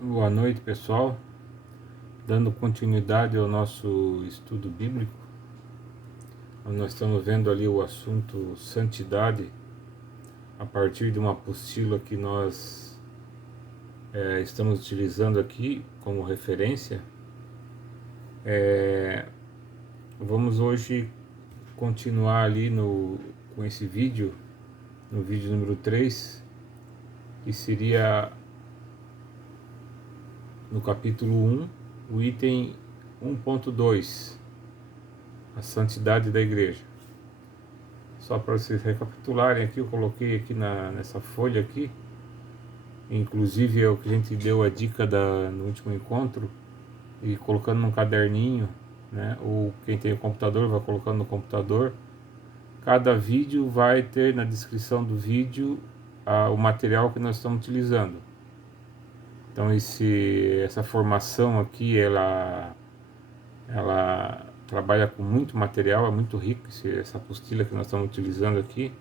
Boa noite, pessoal. Dando continuidade ao nosso estudo bíblico, nós estamos vendo ali o assunto santidade a partir de uma apostila que nós estamos utilizando aqui como referência. Vamos hoje continuar ali com esse vídeo, no vídeo número 3, que seria no capítulo 1, o item 1.2, a santidade da igreja. Só para vocês recapitularem aqui, eu coloquei aqui nessa folha aqui, inclusive é o que a gente deu a dica no último encontro, e colocando num caderninho, né? Ou quem tem o computador vai colocando no computador. Cada vídeo vai ter na descrição do vídeo o material que nós estamos utilizando. Então essa formação aqui, ela trabalha com muito material, é muito rico essa apostila que nós estamos utilizando aqui.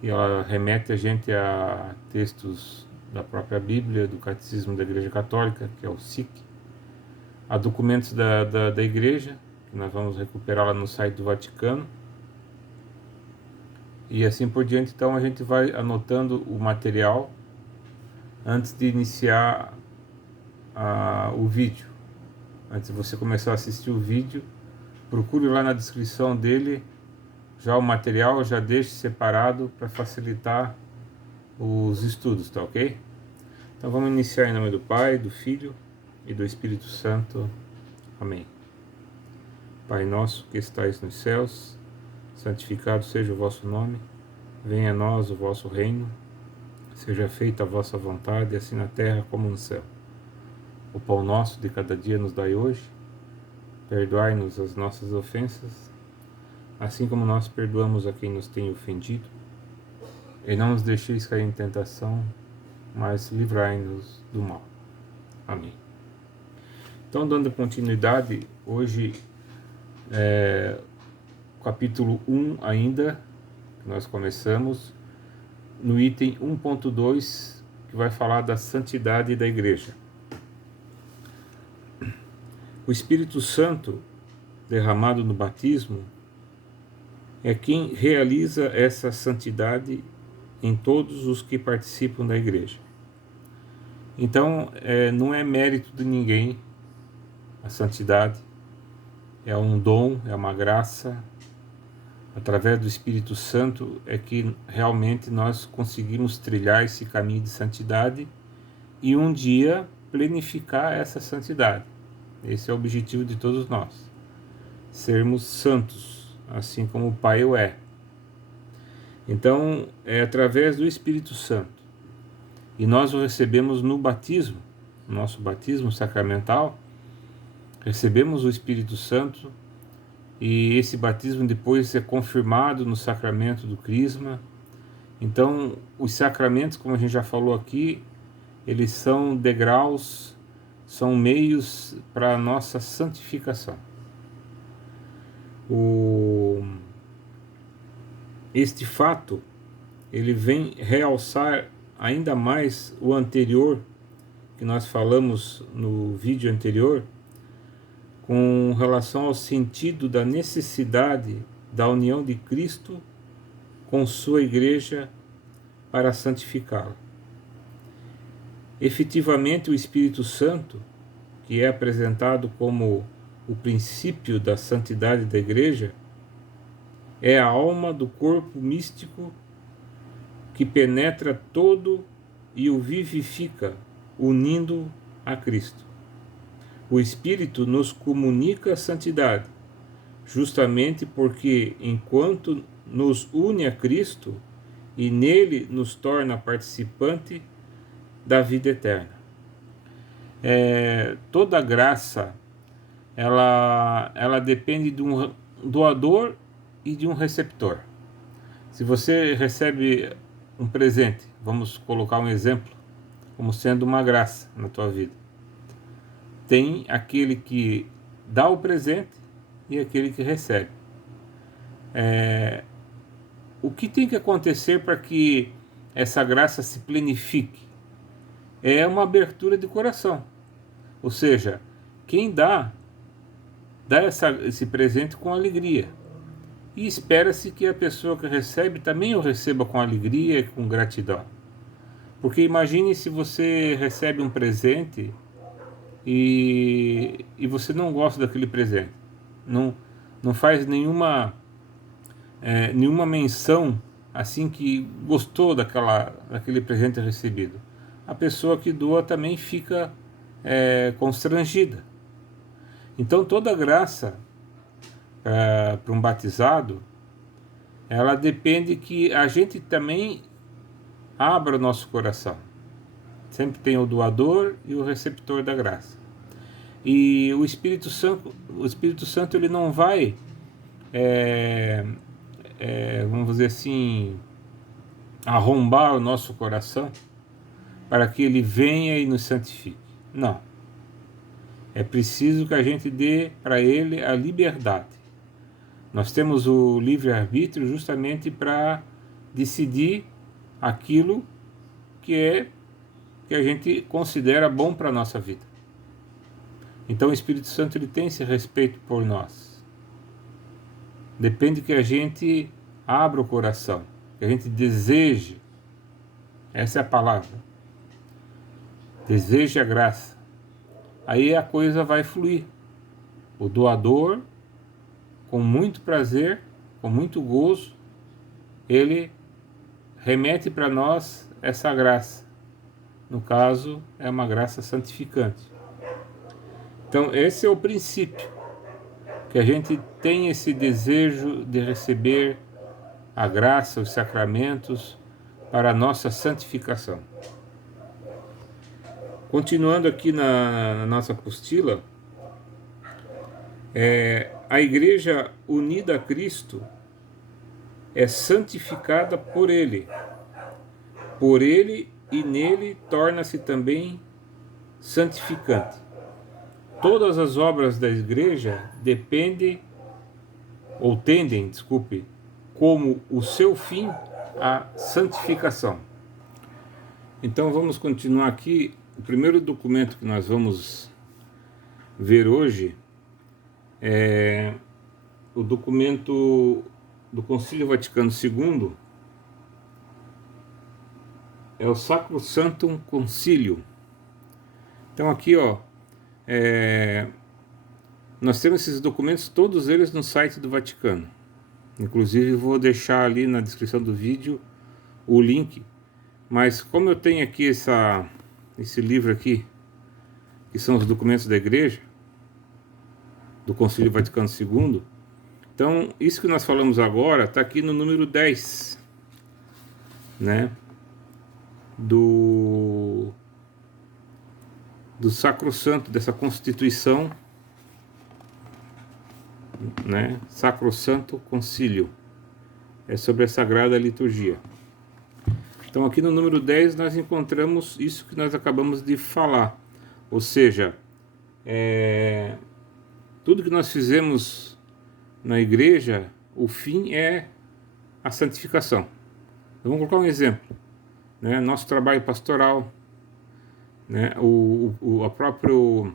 E ela remete a gente a textos da própria Bíblia, do Catecismo da Igreja Católica, que é o SIC, a documentos da Igreja, que nós vamos recuperar lá no site do Vaticano, e assim por diante. Então a gente vai anotando o material antes de iniciar o vídeo. Antes de você começar a assistir o vídeo, procure lá na descrição dele já o material, já deixe separado para facilitar os estudos, tá ok? Então vamos iniciar em nome do Pai, do Filho e do Espírito Santo. Amém. Pai nosso que estais nos céus, santificado seja o vosso nome, venha a nós o vosso reino, seja feita a vossa vontade, assim na terra como no céu. O pão nosso de cada dia nos dai hoje, perdoai-nos as nossas ofensas, assim como nós perdoamos a quem nos tem ofendido, e não nos deixeis cair em tentação, mas livrai-nos do mal. Amém. Então, dando continuidade, hoje capítulo 1 ainda, que nós começamos, no item 1.2, que vai falar da santidade da igreja. O Espírito Santo, derramado no batismo, é quem realiza essa santidade em todos os que participam da igreja. Então, não é mérito de ninguém a santidade, é um dom, é uma graça. Através do Espírito Santo é que realmente nós conseguimos trilhar esse caminho de santidade e um dia planificar essa santidade. Esse é o objetivo de todos nós, sermos santos, assim como o Pai o é. Então, é através do Espírito Santo. E nós o recebemos no batismo, no nosso batismo sacramental, recebemos o Espírito Santo, e esse batismo depois é confirmado no sacramento do Crisma. Então, os sacramentos, como a gente já falou aqui, eles são degraus, são meios para a nossa santificação. Este fato, ele vem realçar ainda mais o anterior, que nós falamos no vídeo anterior, com relação ao sentido da necessidade da união de Cristo com sua igreja para santificá-la. Efetivamente, o Espírito Santo, que é apresentado como o princípio da santidade da igreja, é a alma do corpo místico que penetra todo e o vivifica, unindo a Cristo. O Espírito nos comunica a santidade, justamente porque, enquanto nos une a Cristo e nele nos torna participante da vida eterna. Toda graça, ela depende de um doador e de um receptor. Se você recebe um presente, vamos colocar um exemplo, como sendo uma graça na tua vida, tem aquele que dá o presente e aquele que recebe. O que tem que acontecer para que essa graça se plenifique? é uma abertura de coração. Ou seja, quem dá esse presente com alegria. E espera-se que a pessoa que recebe também o receba com alegria e com gratidão. Porque imagine se você recebe um presente e você não gosta daquele presente. Não faz nenhuma menção assim que gostou daquele presente recebido. A pessoa que doa também fica constrangida. Então toda graça para um batizado, ela depende que a gente também abra o nosso coração. Sempre tem o doador e o receptor da graça. E o Espírito Santo ele não vai, vamos dizer assim, arrombar o nosso coração para que ele venha e nos santifique. Não. É preciso que a gente dê para ele a liberdade. Nós temos o livre-arbítrio justamente para decidir aquilo que a gente considera bom para a nossa vida. Então o Espírito Santo ele tem esse respeito por nós. Depende que a gente abra o coração, que a gente deseje. Essa é a palavra. Deseje a graça. Aí a coisa vai fluir. O doador, com muito prazer, com muito gozo, ele remete para nós essa graça. No caso, é uma graça santificante. Então, esse é o princípio, que a gente tem esse desejo de receber a graça, os sacramentos, para a nossa santificação. Continuando aqui na nossa apostila, a Igreja unida a Cristo é santificada por Ele e nele torna-se também santificante. Todas as obras da Igreja tendem, como o seu fim, a santificação. Então vamos continuar aqui. O primeiro documento que nós vamos ver hoje é o documento do Concílio Vaticano II, é o Sacrosanctum Concilium. Então aqui, nós temos esses documentos, todos eles no site do Vaticano. Inclusive vou deixar ali na descrição do vídeo o link. Mas como eu tenho aqui esse livro aqui, que são os documentos da Igreja, do Concílio Vaticano II, então isso que nós falamos agora está aqui no número 10, né, do Sacrosanto, dessa Constituição, né, Sacrosanto Concílio, é sobre a Sagrada Liturgia. Então aqui no número 10 nós encontramos isso que nós acabamos de falar, ou seja, tudo que nós fizemos na Igreja, o fim é a santificação. Então, vamos colocar um exemplo, né? Nosso trabalho pastoral, né? O próprio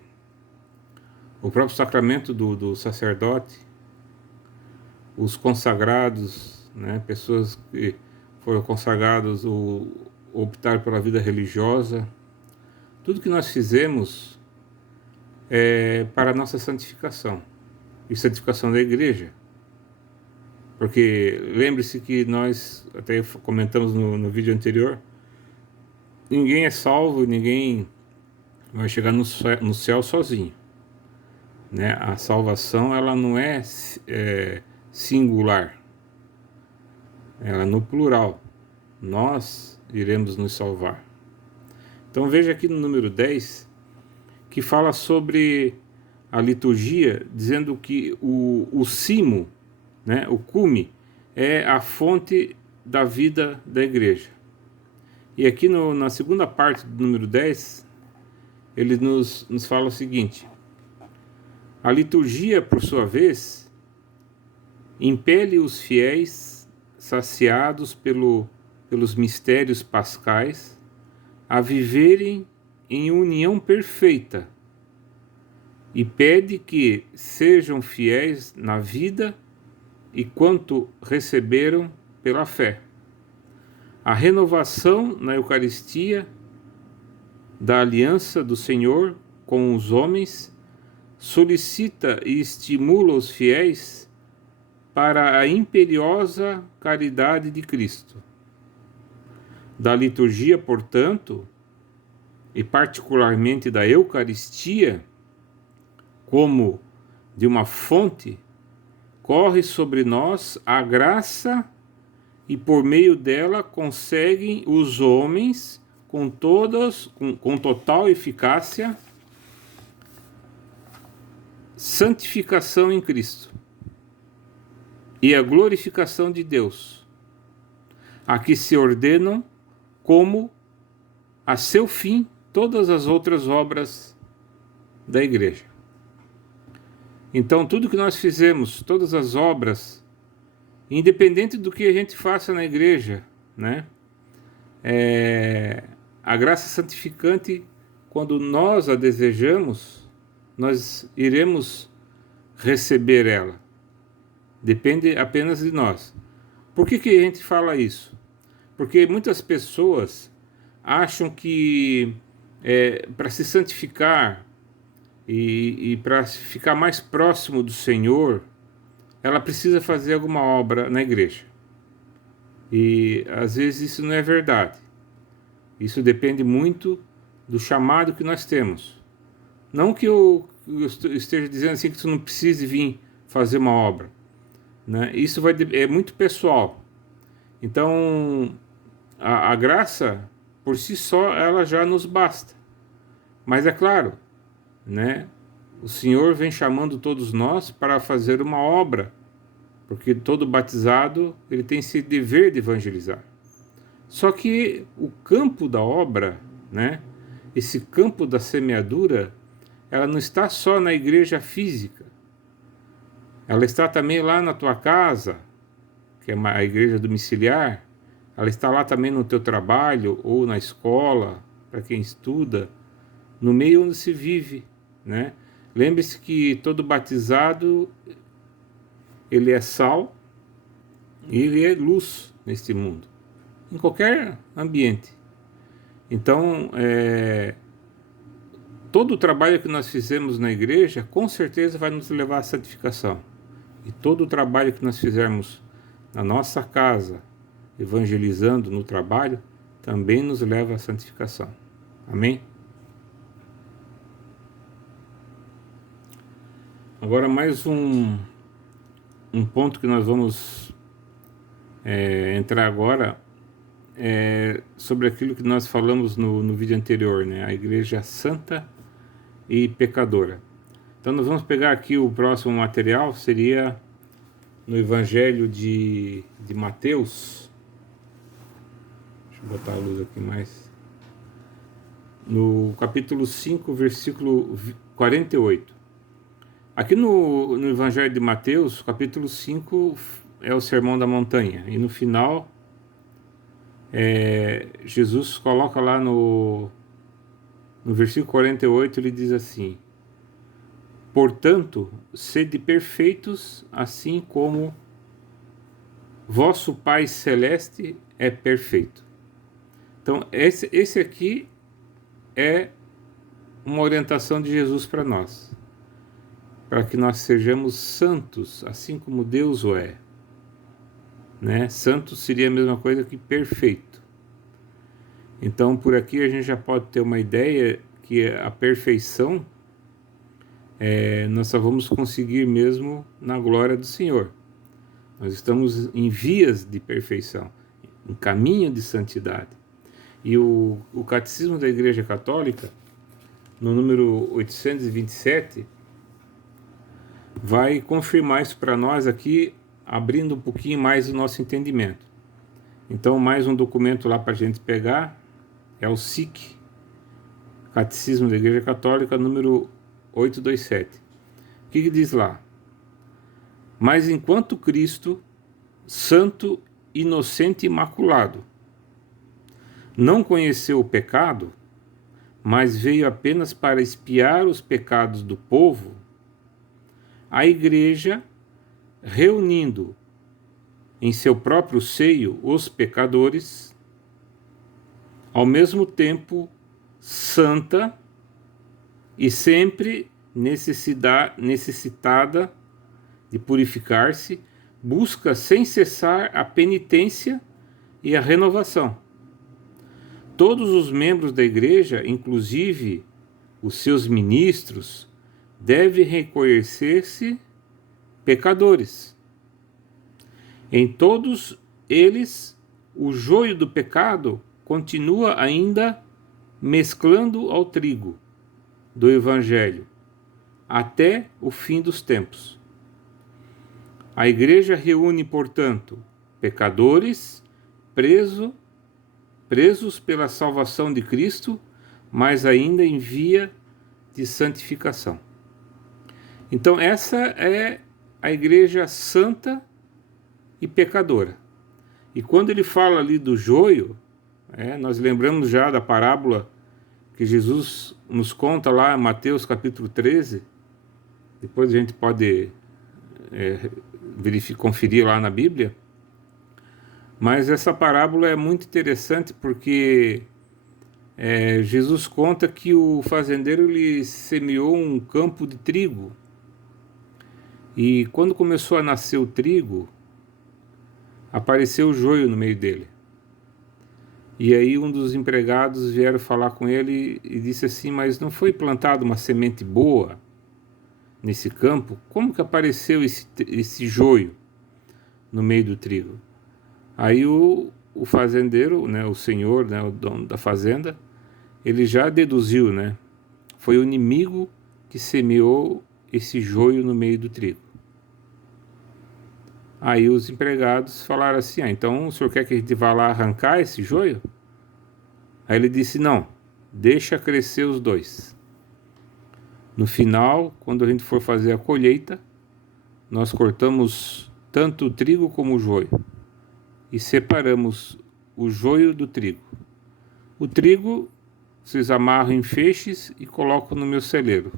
sacramento do sacerdote, os consagrados, né? Pessoas que foram consagrados ou optaram pela vida religiosa, tudo que nós fizemos é para a nossa santificação e santificação da Igreja. Porque lembre-se que nós até comentamos no vídeo anterior, ninguém é salvo, ninguém vai chegar no céu sozinho, né? A salvação ela não é singular, ela é no plural. Nós iremos nos salvar. Então veja aqui no número 10 que fala sobre a liturgia, dizendo que o cimo, né, o cume, é a fonte da vida da Igreja. E aqui na segunda parte do número 10, ele nos fala o seguinte: a liturgia, por sua vez, impele os fiéis, saciados pelos mistérios pascais, a viverem em união perfeita e pede que sejam fiéis na vida e quanto receberam pela fé. A renovação na Eucaristia da aliança do Senhor com os homens solicita e estimula os fiéis para a imperiosa caridade de Cristo. Da liturgia, portanto, e particularmente da Eucaristia, como de uma fonte, corre sobre nós a graça e por meio dela conseguem os homens com total eficácia santificação em Cristo e a glorificação de Deus, a que se ordenam como a seu fim todas as outras obras da Igreja. Então, tudo que nós fizemos, todas as obras, independente do que a gente faça na Igreja, né? A graça santificante, quando nós a desejamos, nós iremos receber ela. Depende apenas de nós. Por que a gente fala isso? Porque muitas pessoas acham que para se santificar e para ficar mais próximo do Senhor, ela precisa fazer alguma obra na igreja. E às vezes isso não é verdade. Isso depende muito do chamado que nós temos. Não que eu esteja dizendo assim que você não precise vir fazer uma obra, né? Isso é muito pessoal. Então, a graça, por si só, ela já nos basta. Mas é claro, né? O Senhor vem chamando todos nós para fazer uma obra, porque todo batizado ele tem esse dever de evangelizar. Só que o campo da obra, né? Esse campo da semeadura, ela não está só na igreja física. Ela está também lá na tua casa, que é a igreja domiciliar. Ela está lá também no teu trabalho ou na escola, para quem estuda, no meio onde se vive, né? Lembre-se que todo batizado, ele é sal e ele é luz neste mundo, em qualquer ambiente. Então, todo o trabalho que nós fizemos na igreja, com certeza vai nos levar à santificação. E todo o trabalho que nós fizermos na nossa casa, evangelizando no trabalho, também nos leva à santificação. Amém? Agora mais um ponto que nós vamos entrar agora sobre aquilo que nós falamos no vídeo anterior, né? A igreja santa e pecadora. Então nós vamos pegar aqui o próximo material, seria no Evangelho de Mateus. Deixa eu botar a luz aqui mais. No capítulo 5, versículo 48. Aqui no Evangelho de Mateus, capítulo 5 é o Sermão da Montanha. E no final, Jesus coloca lá no versículo 48, ele diz assim: portanto, sede perfeitos, assim como vosso Pai Celeste é perfeito. Então, esse aqui é uma orientação de Jesus para nós, para que nós sejamos santos, assim como Deus o é. Né? Santo seria a mesma coisa que perfeito. Então, por aqui a gente já pode ter uma ideia que a perfeição nós só vamos conseguir mesmo na glória do Senhor. Nós estamos em vias de perfeição, em caminho de santidade. E o Catecismo da Igreja Católica, no número 827, vai confirmar isso para nós aqui, abrindo um pouquinho mais o nosso entendimento. Então, mais um documento lá para a gente pegar, é o SIC, Catecismo da Igreja Católica, número 827. O que diz lá? Mas enquanto Cristo, santo, inocente e imaculado, não conheceu o pecado, mas veio apenas para expiar os pecados do povo, a Igreja, reunindo em seu próprio seio os pecadores, ao mesmo tempo santa e sempre necessitada de purificar-se, busca sem cessar a penitência e a renovação. Todos os membros da Igreja, inclusive os seus ministros, devem reconhecer-se pecadores. Em todos eles, o joio do pecado continua ainda mesclando ao trigo do Evangelho até o fim dos tempos. A Igreja reúne, portanto, pecadores presos pela salvação de Cristo, mas ainda em via de santificação. Então essa é a Igreja santa e pecadora. E quando ele fala ali do joio, nós lembramos já da parábola que Jesus nos conta lá em Mateus capítulo 13, depois a gente pode conferir lá na Bíblia, mas essa parábola é muito interessante porque Jesus conta que o fazendeiro ele semeou um campo de trigo, e quando começou a nascer o trigo, apareceu o joio no meio dele. E aí um dos empregados vieram falar com ele e disse assim: mas não foi plantada uma semente boa nesse campo? Como que apareceu esse joio no meio do trigo? Aí o fazendeiro, né, o senhor, né, o dono da fazenda, ele já deduziu, né? Foi o inimigo que semeou esse joio no meio do trigo. Aí os empregados falaram assim: então o senhor quer que a gente vá lá arrancar esse joio? Aí ele disse: não, deixa crescer os dois. No final, quando a gente for fazer a colheita, nós cortamos tanto o trigo como o joio e separamos o joio do trigo. O trigo vocês amarram em feixes e colocam no meu celeiro,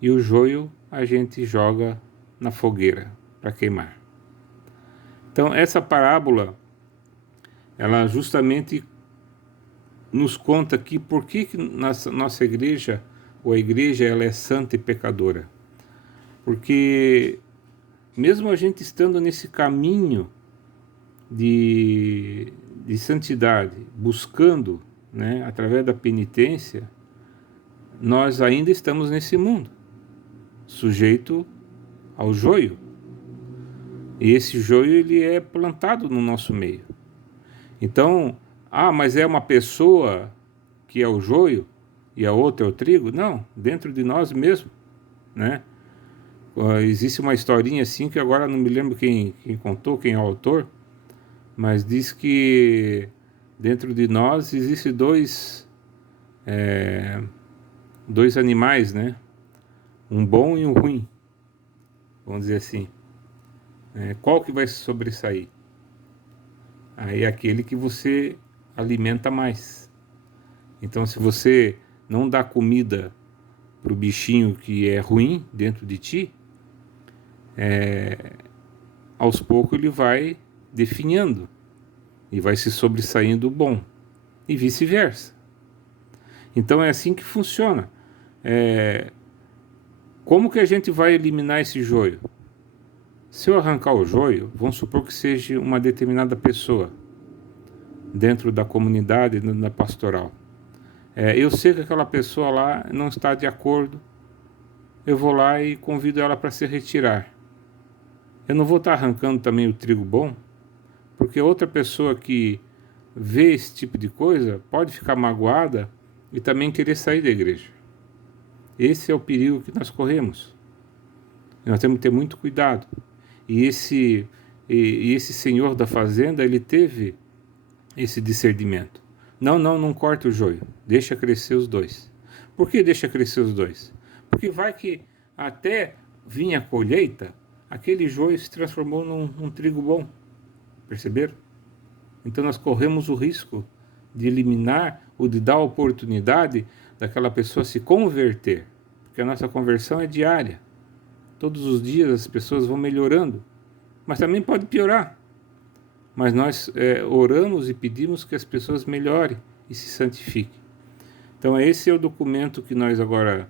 e o joio a gente joga na fogueira para queimar. Então essa parábola, ela justamente nos conta aqui por que nossa igreja, ou a igreja, ela é santa e pecadora. Porque mesmo a gente estando nesse caminho de santidade, buscando, né, através da penitência, nós ainda estamos nesse mundo, sujeito ao joio. E esse joio ele é plantado no nosso meio. Então, mas é uma pessoa que é o joio e a outra é o trigo? Não, dentro de nós mesmo, né? Existe uma historinha assim que agora não me lembro quem contou, quem é o autor, mas diz que dentro de nós existem dois animais, né? Um bom e um ruim, vamos dizer assim. Qual que vai se sobressair? Aí é aquele que você alimenta mais. Então, se você não dá comida para o bichinho que é ruim dentro de ti, aos poucos ele vai definhando e vai se sobressaindo o bom, e vice-versa. Então é assim que funciona. Como que a gente vai eliminar esse joio? Se eu arrancar o joio, vamos supor que seja uma determinada pessoa dentro da comunidade, da pastoral. Eu sei que aquela pessoa lá não está de acordo, eu vou lá e convido ela para se retirar. Eu não vou estar arrancando também o trigo bom, porque outra pessoa que vê esse tipo de coisa pode ficar magoada e também querer sair da igreja. Esse é o perigo que nós corremos. Nós temos que ter muito cuidado. E esse senhor da fazenda, ele teve esse discernimento. Não corta o joio, deixa crescer os dois. Por que deixa crescer os dois? Porque vai que até vir a colheita, aquele joio se transformou num trigo bom. Perceberam? Então nós corremos o risco de eliminar ou de dar oportunidade daquela pessoa se converter, porque a nossa conversão é diária. Todos os dias as pessoas vão melhorando, mas também pode piorar. Mas nós oramos e pedimos que as pessoas melhorem e se santifiquem. Então esse é o documento que nós agora,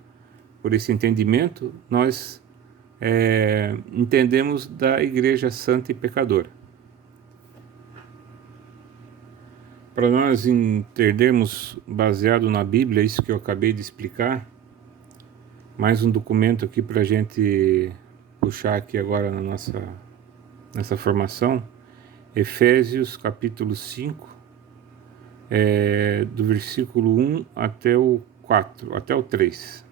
por esse entendimento, nós entendemos da Igreja Santa e Pecadora. Para nós entendermos, baseado na Bíblia, isso que eu acabei de explicar, mais um documento aqui para a gente puxar aqui agora nessa formação, Efésios capítulo 5, do versículo 1 até o 4, até o 3.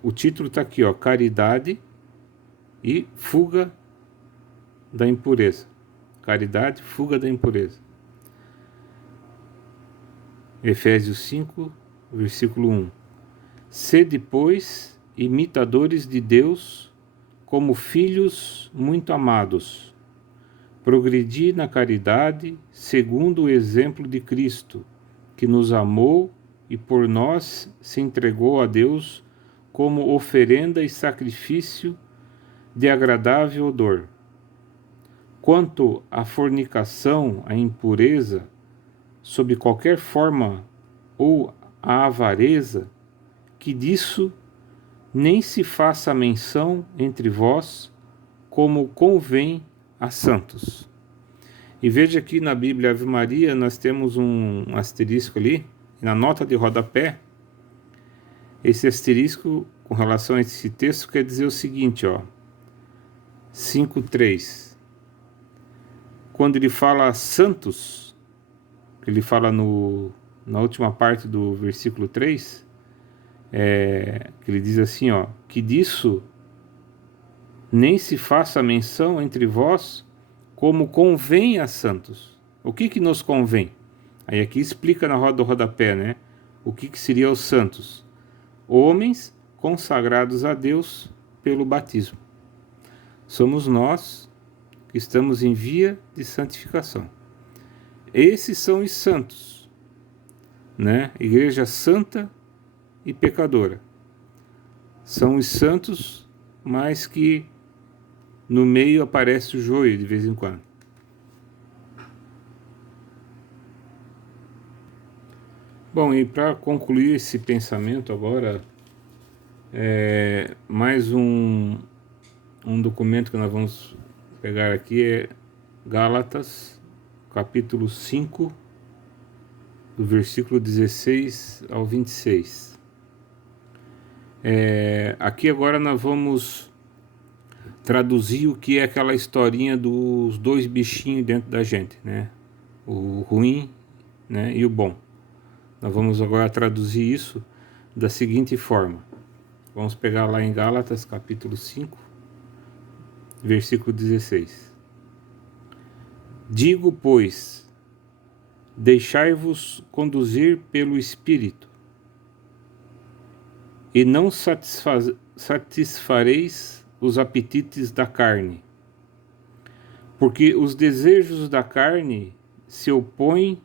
O título está aqui, ó, Caridade e Fuga da Impureza. Caridade, fuga da impureza. Efésios 5, versículo 1. Sede, pois, imitadores de Deus, como filhos muito amados. Progredi na caridade, segundo o exemplo de Cristo, que nos amou e por nós se entregou a Deus como oferenda e sacrifício de agradável odor. Quanto à fornicação, à impureza, sob qualquer forma, ou à avareza, que disso nem se faça menção entre vós, como convém a santos. E veja aqui na Bíblia Ave Maria, nós temos um asterisco ali, na nota de rodapé. Esse asterisco, com relação a esse texto, quer dizer o seguinte, ó, 5:3. Quando ele fala santos, ele fala na última parte do versículo 3, que ele diz assim, ó, que disso nem se faça menção entre vós, como convém a santos. O que nos convém? Aí aqui explica na roda do rodapé, né? O que seria os santos? Homens consagrados a Deus pelo batismo. Somos nós que estamos em via de santificação. Esses são os santos, né? Igreja santa e pecadora. São os santos, mas que no meio aparece o joio de vez em quando. Bom, e para concluir esse pensamento agora, mais um documento que nós vamos pegar aqui é Gálatas, capítulo 5, do versículo 16 ao 26. Aqui agora nós vamos traduzir o que é aquela historinha dos dois bichinhos dentro da gente, né? O ruim, né, e o bom. Nós vamos agora traduzir isso da seguinte forma. Vamos pegar lá em Gálatas, capítulo 5, versículo 16. Digo, pois, deixai-vos conduzir pelo Espírito, e não satisfareis os apetites da carne, porque os desejos da carne se opõem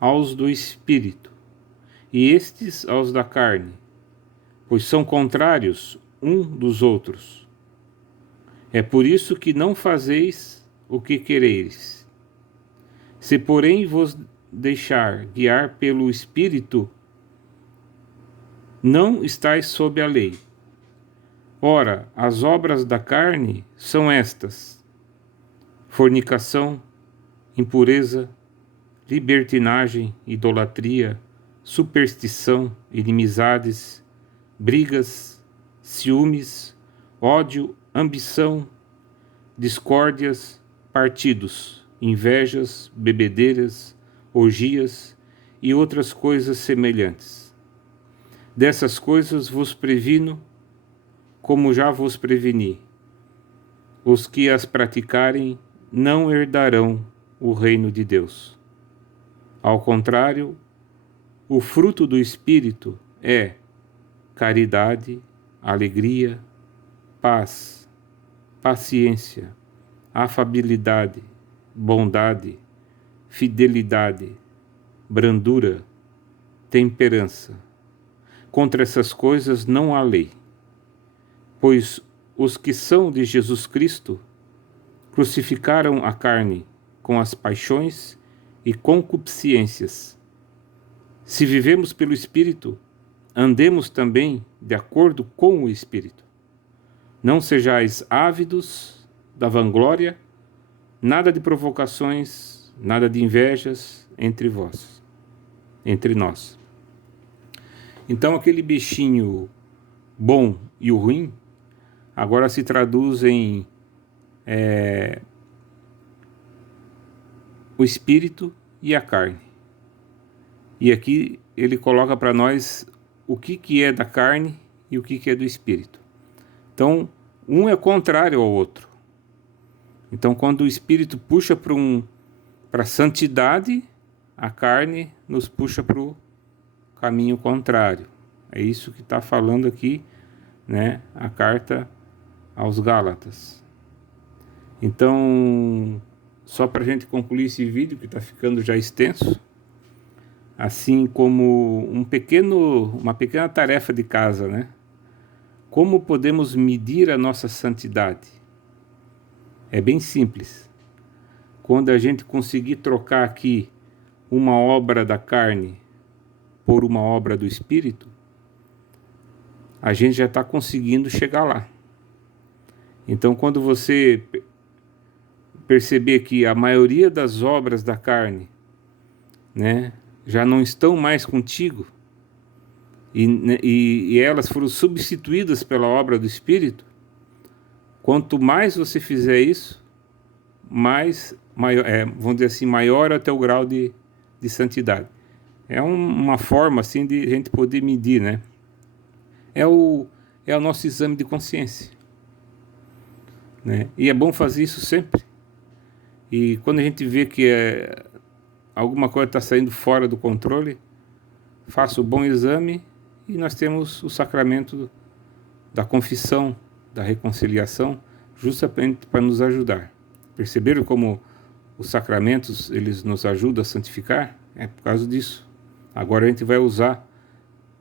aos do Espírito, e estes aos da carne, pois são contrários um dos outros. É por isso que não fazeis o que quereis. Se, porém, vos deixar guiar pelo Espírito, não estáis sob a lei. Ora, as obras da carne são estas: fornicação, impureza, libertinagem, idolatria, superstição, inimizades, brigas, ciúmes, ódio, ambição, discórdias, partidos, invejas, bebedeiras, orgias e outras coisas semelhantes. Dessas coisas vos previno, como já vos preveni. Os que as praticarem não herdarão o reino de Deus. Ao contrário, o fruto do Espírito é caridade, alegria, paz, paciência, afabilidade, bondade, fidelidade, brandura, temperança. Contra essas coisas não há lei. Pois os que são de Jesus Cristo crucificaram a carne com as paixões e concupiscências. Se vivemos pelo Espírito, andemos também de acordo com o Espírito. Não sejais ávidos da vanglória, nada de provocações, nada de invejas entre vós, entre nós. Então aquele bichinho bom e o ruim agora se traduz em o espírito e a carne. E aqui ele coloca para nós o que é da carne e o que é do espírito. Então, um é contrário ao outro. Então, quando o espírito puxa para a santidade, a carne nos puxa para o caminho contrário. É isso que está falando aqui, né, a carta aos Gálatas. Então, só para a gente concluir esse vídeo, que está ficando já extenso, assim como uma pequena tarefa de casa, né? Como podemos medir a nossa santidade? É bem simples. Quando a gente conseguir trocar aqui uma obra da carne por uma obra do Espírito, a gente já está conseguindo chegar lá. Então, quando você perceber que a maioria das obras da carne, né, já não estão mais contigo, e elas foram substituídas pela obra do Espírito, quanto mais você fizer isso, vamos dizer assim, maior é o teu grau de santidade. É uma forma assim de a gente poder medir, né? É o nosso exame de consciência, né? E é bom fazer isso sempre. E quando a gente vê que alguma coisa está saindo fora do controle, faça o bom exame e nós temos o sacramento da confissão, da reconciliação, justamente para nos ajudar. Perceberam como os sacramentos eles nos ajudam a santificar? É por causa disso. Agora a gente vai usar,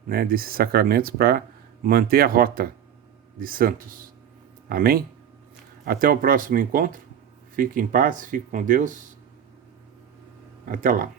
né, desses sacramentos para manter a rota de santos. Amém? Até o próximo encontro. Fique em paz, fique com Deus. Até lá.